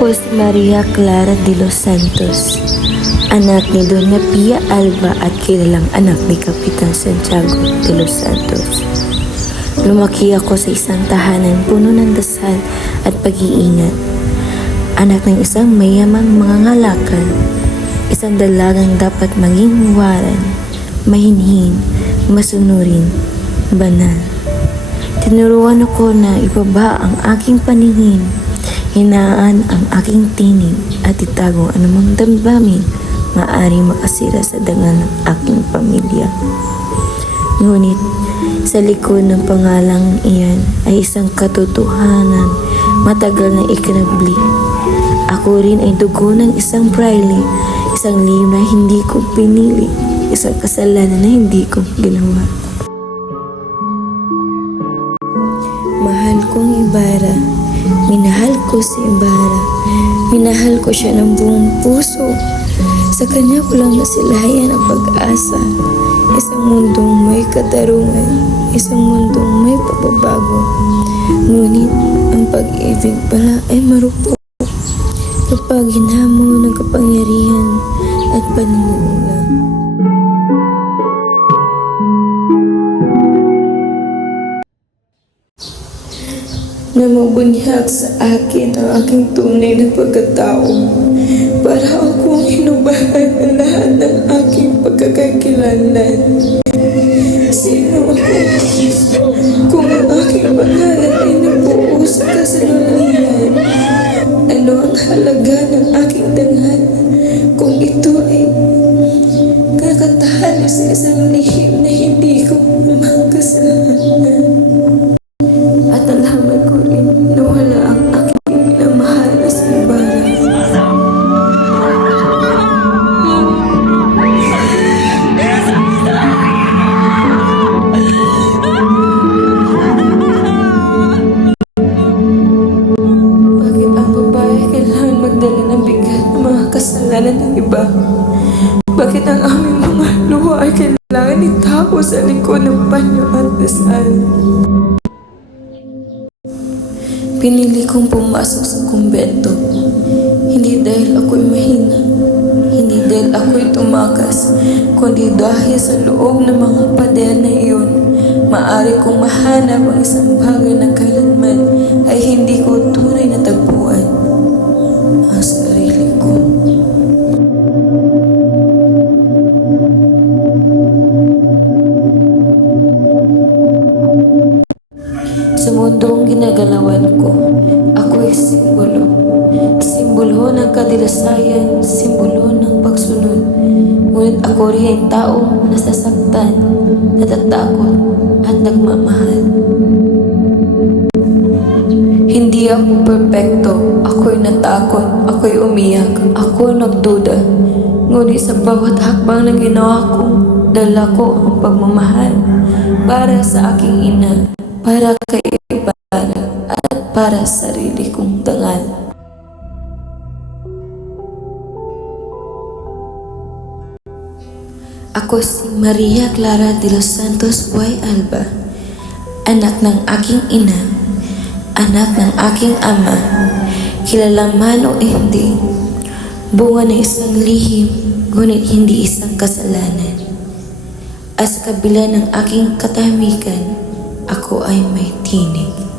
Ako si Maria Clara de los Santos, anak ni Doña Pia Alba at kilalang anak ni Kapitan Santiago de los Santos. Lumaki ako sa isang tahanan puno ng dasal at pag-iingat. Anak ng isang mayamang mangangalakal, isang dalagang dapat maging huwaran, mahinhin, masunurin, banal. Tinuruan ako na ibaba ang aking paningin, hinaan ang aking tinig at itago anumang damdamin maaari makasira sa dangal ng aking pamilya. Ngunit sa likod ng pangalang iyan ay isang katotohanan matagal na ikinabli. Ako rin ay dugo ng isang praile, isang lihim na hindi ko pinili, isang kasalanan na hindi ko ginawa. Mahal kong Ibarra, minahal ko si Ibarra, minahal ko siya ng buong puso. Sa kanya ko lang nasilayan ang pag-asa, isang mundong may katarungan, isang mundong may pagbabago. Ngunit ang pag-ibig pala ay marupok kapag hinamo ng kapangyarihan at paniniwala. Namabunyag sa akin ang aking tunay na pagkatao para akong hinubahan ang lahat ng aking pagkakakilanlan. Sino ako? Kung ang aking pangalan ay nabuo sa kasalulihan, ano ang halaga ng aking dangal kung ito ay kakatahalo sa isang lihim na hindi ko makasalanan? At nalaman ko rin na wala ang aking minamahal na si Ibarra. Bakit ang babae kailangan magdala ng bigat ng mga kasalanan ng iba? Bakit ang aming mga luha ay kailangan itago sa likod ng panyo at dasal? Pinili kong pumasok sa kumbento, hindi dahil ako'y mahina, hindi dahil ako'y tumakas, kundi dahil sa loob ng mga pader na iyon, maaari kong mahanap ang isang bagay na kailanman ay hindi ko tunay na tagpuan, ang sarili ko. Sa mundong ginagalawan ko, ako'y simbolo. Simbolo ng kadilasayan, simbolo ng pagsunod. Ngunit ako rin ay taong nasasaktan, natatakot, at nagmamahal. Hindi ako perpekto, ako'y natakot, ako'y umiyak, ako nagduda. Ngunit sa bawat hakbang na ginawa ko, dala ko ang pagmamahal para sa aking ina, para kay Ibarra at para sa sarili kong dangal. Ako si Maria Clara de los Santos Y. Alba, anak ng aking ina, anak ng aking ama, kilala man o hindi, bunga ng isang lihim, ngunit hindi isang kasalanan. At sa kabila ng aking katahimikan, ako ay may tinig.